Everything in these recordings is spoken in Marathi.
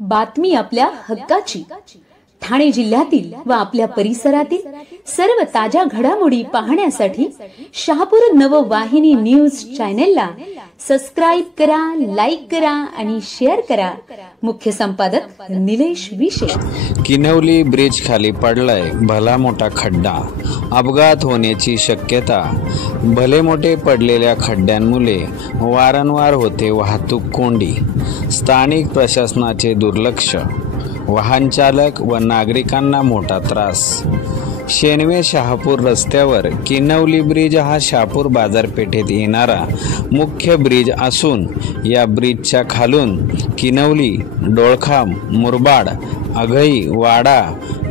बातमी आपल्या हक्काची। ठाणे जिल्ह्यातील व आपल्या परिसरातील सर्व ताज्या घडामोडी पाहण्यासाठी शहापूर नववाहिनी न्यूज चॅनेलला सबस्क्राइब करा, लाईक करा आणि शेअर करा। मुख्य संपादक निलेश विशे। किनवली ब्रिज खाली पडलाय भला मोठा खड्डा, अपघात होण्याची शक्यता। भले मोठे पडलेल्या खड्ड्यांमुळे वारंवार होते वाहतूक कोंडी। स्थानिक प्रशासनाचे दुर्लक्ष, वाहन चालक व नागरिकांना मोठा त्रास। शेनवे शहापूर रस्त्यावर किनवली ब्रिज हा शहापूर बाजारपेठेत येणारा मुख्य ब्रिज असून या ब्रिजच्या खालून किनवली, डोळखाम, मुरबाड, अघई, वाडा,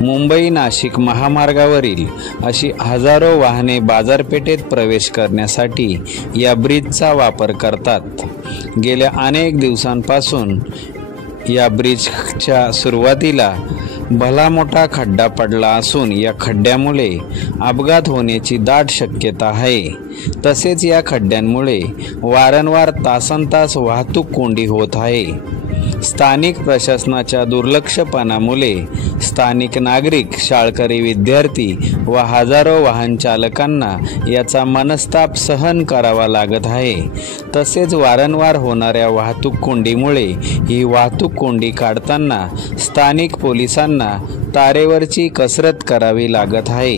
मुंबई नाशिक महामार्गावरील अशी हजारो वाहने बाजारपेठेत प्रवेश करण्यासाठी या ब्रिजचा वापर करतात। गेल्या अनेक दिवसांपासून या ब्रिजच्या सुरुवातीला भला मोठा खड्डा पडला असून या खड्ड्यामुळे अपघात होण्याची दाट शक्यता आहे। तसेच या खड्ड्यांमुळे वारंवार तासनतास वाहतूक कोंडी होत आहे। स्थानिक प्रशासनाच्या दुर्लक्षपणामुळे स्थानिक नागरिक, शाळकरी विद्यार्थी व हजारो वाहन चालकांना याचा मनस्ताप सहन करावा लागत आहे। तसेच वारंवार होणाऱ्या वाहतूक कोंडीमुळे ही वाहतूक कोंडी काढताना स्थानिक पोलिसांना तारेवरची कसरत करावी लागत आहे।